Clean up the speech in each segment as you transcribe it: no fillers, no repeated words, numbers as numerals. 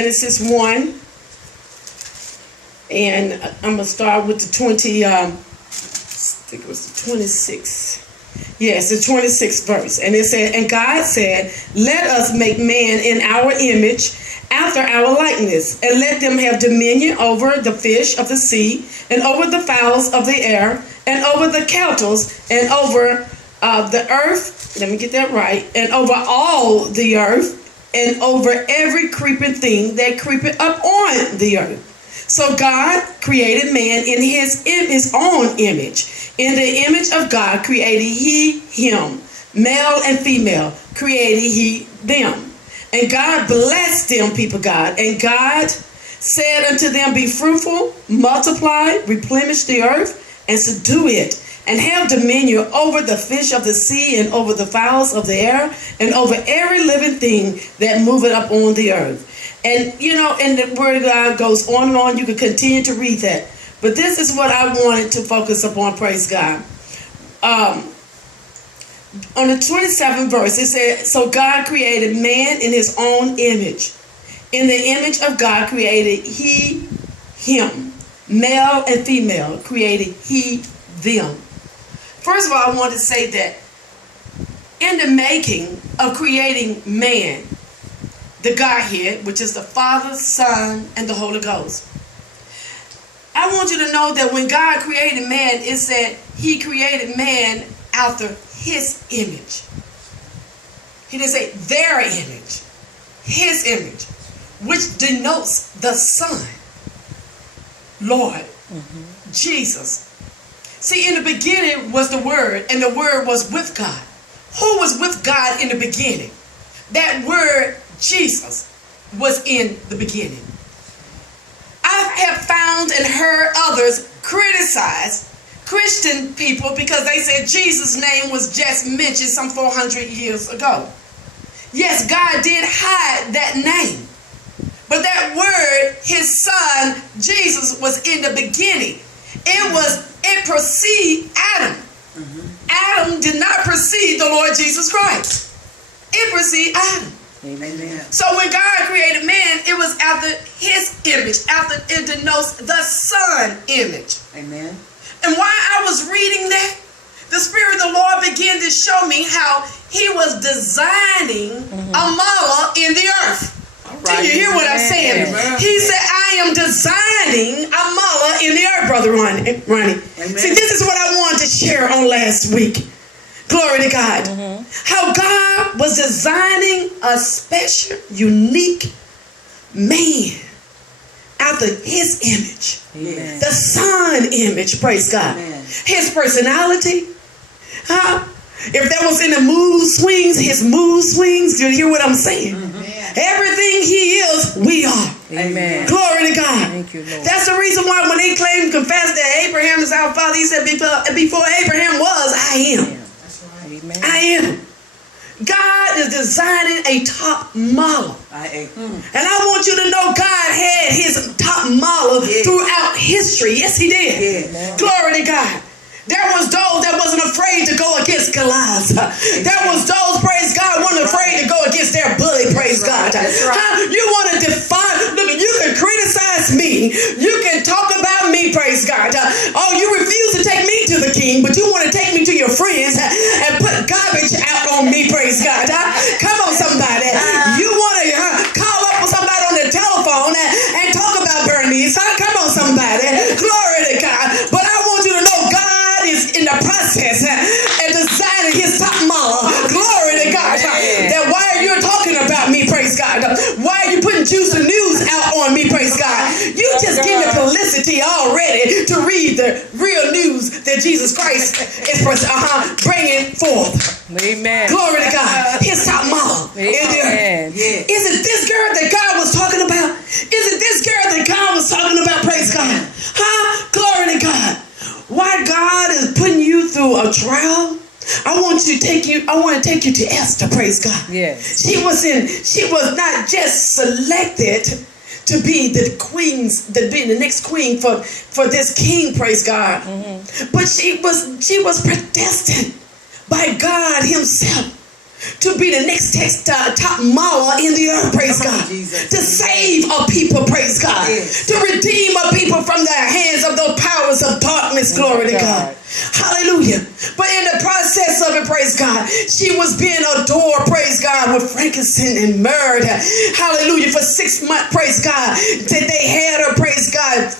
Genesis 1, and I'm going to start with the 20, I think it was the 26th. Yes, the 26th verse. And it said, and God said, let us make man in our image, after our likeness, and let them have dominion over the fish of the sea, and over the fowls of the air, and over the cattle, and over the earth, let me get that right, and over all the earth, and over every creeping thing that creepeth up on the earth. So God created man in his own image. In the image of God created he him. Male and female created he them. And God blessed them, people God. And God said unto them, be fruitful, multiply, replenish the earth, and subdue it, and have dominion over the fish of the sea, and over the fowls of the air, and over every living thing that moveth up on the earth. And, you know, and the word of God goes on and on. You can continue to read that. But this is what I wanted to focus upon, praise God. On the 27th verse, it said, so God created man in his own image. In the image of God created he him. Male and female created he them. First of all, I want to say that in the making of creating man, the Godhead, which is the Father, Son, and the Holy Ghost, I want you to know that when God created man, it said he created man after his image. He didn't say their image, his image, which denotes the Son, Lord, Jesus. See, in the beginning was the Word, and the Word was with God. Who was with God in the beginning? That word, Jesus, was in the beginning. I have found and heard others criticize Christian people because they said Jesus' name was just mentioned some 400 years ago. Yes, God did hide that name. But that word, his son, Jesus, was in the beginning. It preceded Adam. Adam did not precede the Lord Jesus Christ. It preceded Adam. Amen. So when God created man, it was after his image, after it denotes the son image. Amen. And while I was reading that, the Spirit of the Lord began to show me how he was designing a model in the earth. Do you hear what I'm saying? Amen. He said, I am designing a model in the earth, Brother Ronnie. Amen. See, this is what I wanted to share on last week. Glory to God. How God was designing a special, unique man after his image. Amen. The son image, praise God. Amen. His personality. If that was in the mood swings, his mood swings. Do you hear what I'm saying? Everything he is, we are. Amen. Glory to God. Thank you, Lord. That's the reason why when they claim, confess that Abraham is our father, he said, before Abraham was, I am. That's right. Amen. I am. God is designing a top model. And I want you to know God had his top model throughout history. Yes, he did. Glory to God. There was those that wasn't afraid to go against Goliath. There was those, praise God, weren't afraid to go against their bully, praise God. You want to define, look, you can criticize me. You can talk about me, praise God. Oh, you refuse to take me to the king, but you want to take me to your friends and put garbage out on me, praise God. Come on, somebody. You want to call up somebody on the telephone and talk about Bernice. Come on, somebody. Glory to God. But I want you to know God is in the process and designing his top model. Glory to God. That why you're talking about me, praise God. Why are you putting juice and news out on me, praise God. You just getting the publicity already to read the real news that Jesus Christ is bringing forth. Amen. Glory to God. His top model. Amen. Is it this girl that God was talking about? Is it this girl that God was talking about, praise God? Glory to God. Why God is putting you through a trial? I want to take you to Esther, praise God. Yes. She was not just selected to be the queens, to be the next queen for this king, praise God. But she was predestined by God himself to be the next top mama in the earth, praise God. To save a people, praise God. To redeem a people from the hands of those powers of darkness, glory to God. Hallelujah. But in the process of it, praise God, she was being adored, praise God, with frankincense and myrrh. Hallelujah. For 6 months, praise God, that they had her, praise God,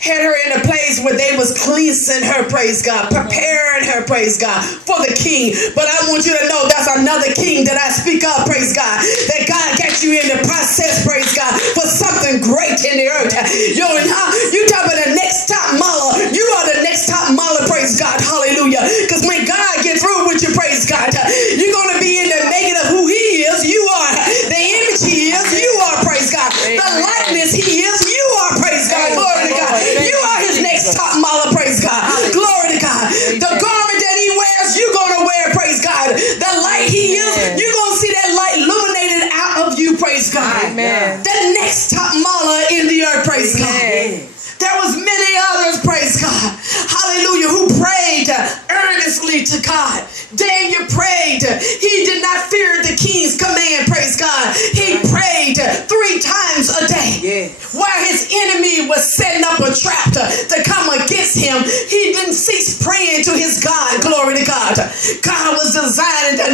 had her in a place where they was cleansing her, praise God, preparing her, praise God, for the king. But I want you to know that's another king that I speak of, praise God, that God got you in the process, praise God, for something great in the earth. Yo, you talk about the next top mala, you are the next top mala, praise God, hallelujah. Because when God gets through with you, praise God, you're going to be in the making of who he is, you are. The image he is, you are, praise God. The likeness he is, you are, praise God, glory to God. You are his next top mala, praise God, glory to God. The garment that he wears, you're going to wear, praise God. The light he is, you're going to see that light illuminated out of you, praise God. Amen. The next top mala in the earth, praise God. There was many others, praise God, hallelujah, who prayed earnestly to God. Daniel prayed. He did not fear the king's command, praise God. He prayed 3 times a day. While his enemy was setting up a trap to come against him, he didn't cease praying to his God, glory to God. God was designing the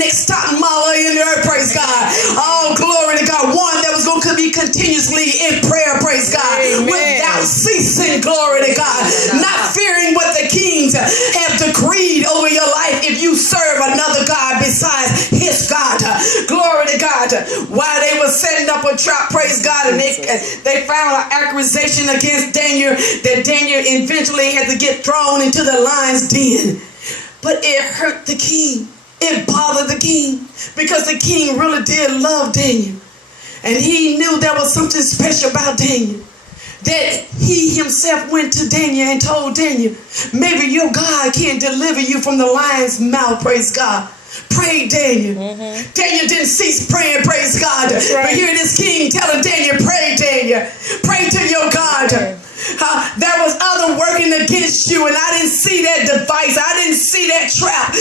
next top mala in the earth, praise God. Oh, glory to God. One that was going to be continuously in prayer, praise God. Without ceasing, glory to God. Not fearing what the kings have decreed over your life if you serve another God besides his God. Glory to God. While they were setting up a trap, praise God, and they found an accusation against Daniel that Daniel eventually had to get thrown into the lion's den. But it hurt the king. It bothered the king because the king really did love Daniel. And he knew there was something special about Daniel. That he himself went to Daniel and told Daniel, maybe your God can deliver you from the lion's mouth, praise God. Pray, Daniel. Daniel didn't cease praying, praise God. But here this king telling Daniel, pray, Daniel. Pray to your God. There was other working against you, and I didn't see that device. I didn't see that trap.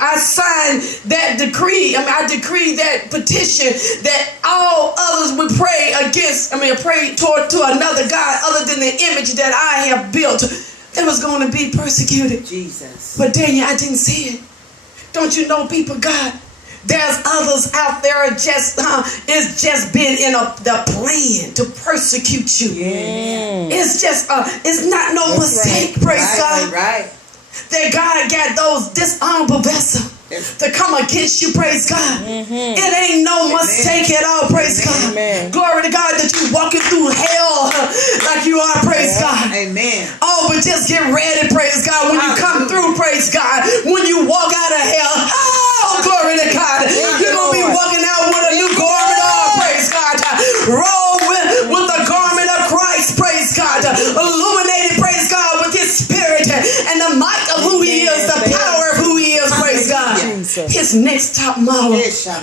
I signed that decree. I decreed that petition that all others would pray pray to another God other than the image that I have built. That was going to be persecuted. Jesus. But Daniel, I didn't see it. Don't you know, people, God? There's others out there it's just been in the plan to persecute you. It's just it's not no mistake, praise God. That God got those dishonorable vessels to come against you, praise God. It ain't no mistake at all, praise God. Glory to God that you walking through hell like you are, praise God. Oh, but just get ready, praise God. When you come through, praise God. When you walk out of hell, oh, glory to God. You're going to be walking out with a new garment on, praise God. Roll with the garment of Christ, praise God. Illuminated, praise God, with his spirit and the might of who he is, the power of who he is, praise God. His next top model.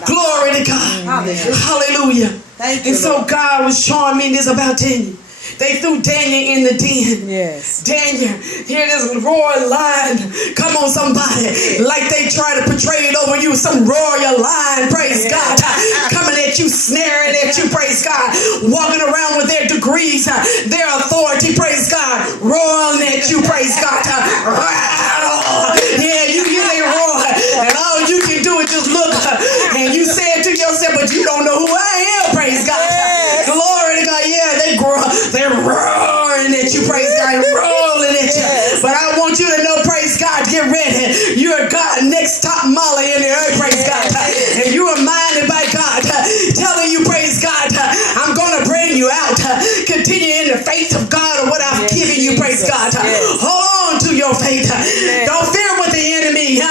Glory to God. Hallelujah. And so God was showing me this about Daniel. They threw Daniel in the den. Daniel, hear this roaring lion. Come on, somebody. Like they try to portray it over you. Some royal lion, praise God. Coming at you, snaring at you, praise God. Walking around with their degrees, their authority, praise God. Roaring at you, praise God. Yeah, you hear they roar. And all you can do is just look. And you say it to yourself, but you don't know who I am, praise God. Glory to God. Yeah, they're roaring at you, praise God, rolling at you. But I want you to know, praise God, get ready. You're God, next top Molly in the earth, praise God. And you are minded by God, telling you, praise God, I'm going to bring you out. Continue in the faith of God or what I've given you, praise God. Hold on to your faith. Don't fear what the enemy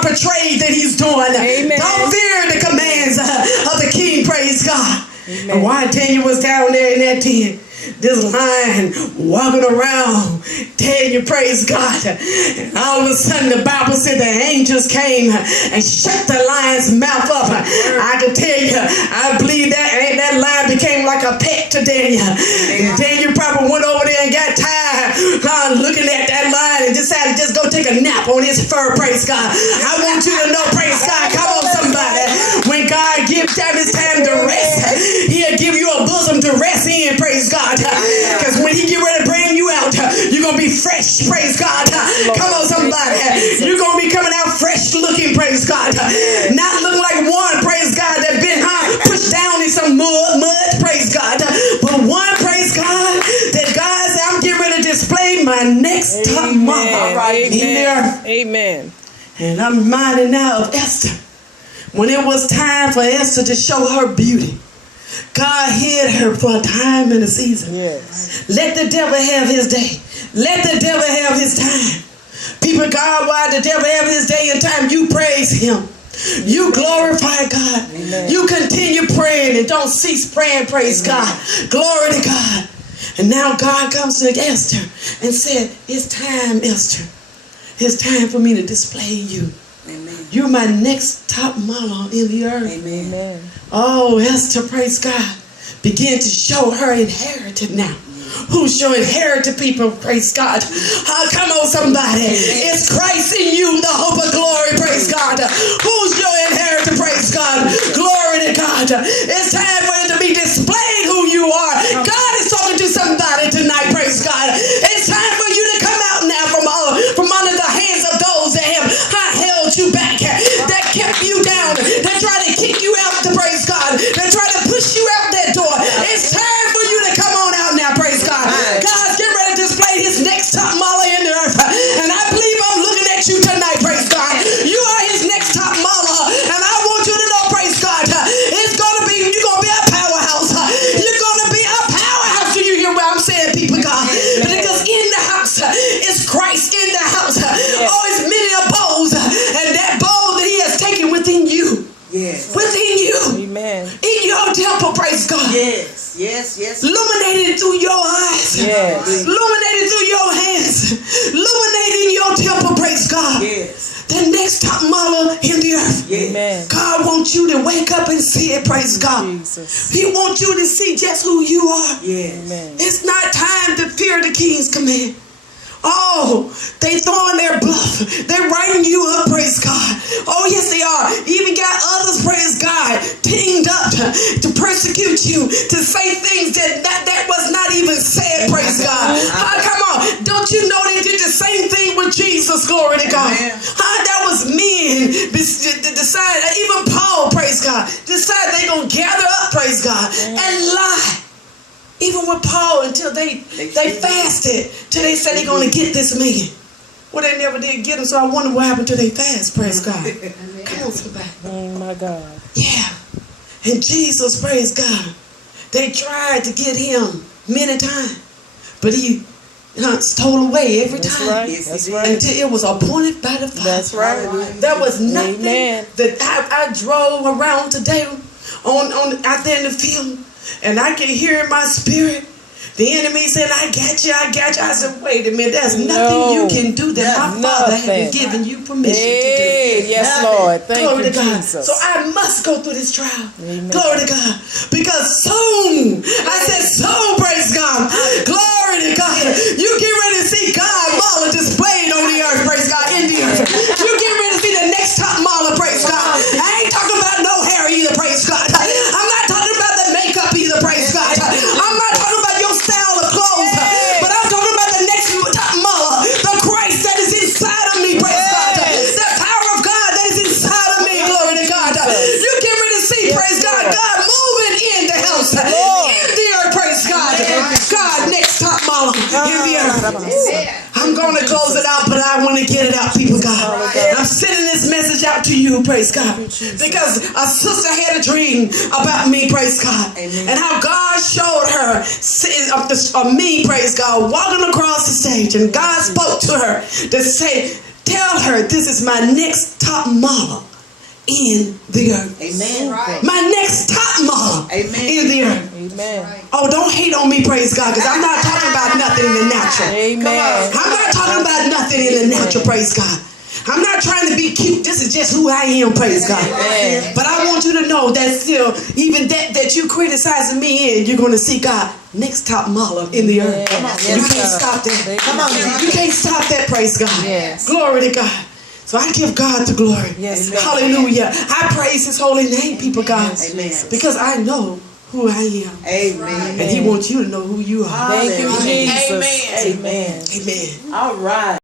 portrayed that he's doing. Don't fear the commands of the king, praise God. And while Daniel was down there in that den, this lion walking around, Daniel, praise God. And all of a sudden the Bible said the angels came and shut the lion's mouth up. I can tell you, I believe that lion became like a pet to Daniel. And Daniel probably went over there and got tired looking at that lion and just decided to just go take a nap on his fur, praise God. I want you to know, praise God, come on somebody, when God gives time, it's time to rest, he'll give you a bosom to rest in, praise God. Because when he get ready to bring you out, you're going to be fresh, praise God. Come on somebody, you're going to be coming out fresh looking, praise God. Not looking like one, praise God, that been pushed down in some mud, praise God. But one, praise God, that God said, I'm getting ready to display my next top model right here. Amen. And I'm reminded now of Esther. When it was time for Esther to show her beauty, God hid her for a time and a season. Yes. Let the devil have his day. Let the devil have his time. People, God, while the devil have his day and time, you praise him. You glorify God. Amen. You continue praying and don't cease praying, praise God. Glory to God. And now God comes to Esther and said, it's time, Esther. It's time for me to display you. Amen. You're my next top model in the earth. Amen. Oh, Esther, praise God. Begin to show her inheritance now. Who's your inherited people, praise God. Come on somebody. It's Christ in you, the hope of glory, praise God. Who's your inherited, praise God. Glory to God. It's time for it to be displayed who you are. God is talking to somebody tonight, praise God. It's time for you to come out now from under the hands of those that have held you back, that kept you down, that try to kick you out to praise God, that try to push you out that door. It's time for you to come on out now, praise God. God's getting ready to display his next top model in the earth. And I believe I'm looking at you tonight, praise God. You are his next top model. And I want you to know, praise God, you're going to be a powerhouse. You're going to be a powerhouse. Do you hear what I'm saying, people, God? Because in the house is Christ in the house. Oh, it's many a bowls. And that bowl that he has taken within you. Yes. Within you. Amen. In your temple, praise God. Yes. Illuminated through your eyes. Yes. Illuminated through your hands. Illuminating your temple, praise God. Yes. The next top model in the earth. Amen. God wants you to wake up and see it, praise God. Jesus. He wants you to see just who you are. Yes. Amen. It's not time to fear the king's command. Oh, they throwing their bluff. They're writing you up, praise God. Oh, yes, they are. Even got others, praise God, teamed up to persecute you, to say things that was not even said, praise God. Come on. Don't you know they did the same thing with Jesus, glory to God. That was men decide, even Paul, praise God, decided they're going to gather up, praise God, and lie. Even with Paul, until they fasted, till they said they're going to get this man. Well, they never did get him, so I wonder what happened to their fast, praise God. Come on, somebody. Oh, my God. Yeah. And Jesus, praise God, they tried to get him many times, but he stole away every time. Right. That's right. Until it was appointed by the Father. That's right. There was nothing Amen. that I drove around today on out there in the field. And I can hear in my spirit, the enemy said, I got you. I said, wait a minute, there's nothing you can do that my Father hasn't given you permission to do. Yes, Nothing. Lord. Thank Glory you, to God. Jesus. So I must go through this trial. Amen. Glory to God. Because soon, I said soon, praise God. Glory to God. You get ready to see God model displayed on the earth, praise God, in the earth. You get ready to see the next top model, praise God. I ain't talking about no hair either, praise God. I'm not talking about the makeup either, praise God. I'm not talking about your style of clothes, but I'm talking about the next top model, the Christ that is inside of me, praise God. The power of God that is inside of me, glory to God. You get ready to see, praise God, God moving in the house, in the earth, praise God. God, next top model in the earth. I'm going to close it out, but I want to get it out, people, God. I'm sending this message out to you, praise God. Because a sister had a dream about me, praise God. And how God showed her me, praise God, walking across the stage. And God spoke to her to say, tell her this is my next top model in the earth. Amen. My next top model in the earth. Amen. Oh, don't hate on me, praise God, because I'm not talking about nothing in the natural. Amen. I'm not talking about nothing in the natural, praise God. I'm not trying to be cute. This is just who I am, praise God. Amen. But I want you to know that still, even that you criticizing me in, you're going to see God next top model in the earth. Come on. You Yes, can't sir. stop that. Come on. You can't stop that, praise God. Yes. Glory to God. So I give God the glory. Yes, God. Hallelujah. I praise his holy name, people, God. Amen. Because I know who I am. Amen. And he wants you to know who you are. Thank you, Hallelujah. Jesus. Amen. Amen. Amen. All right.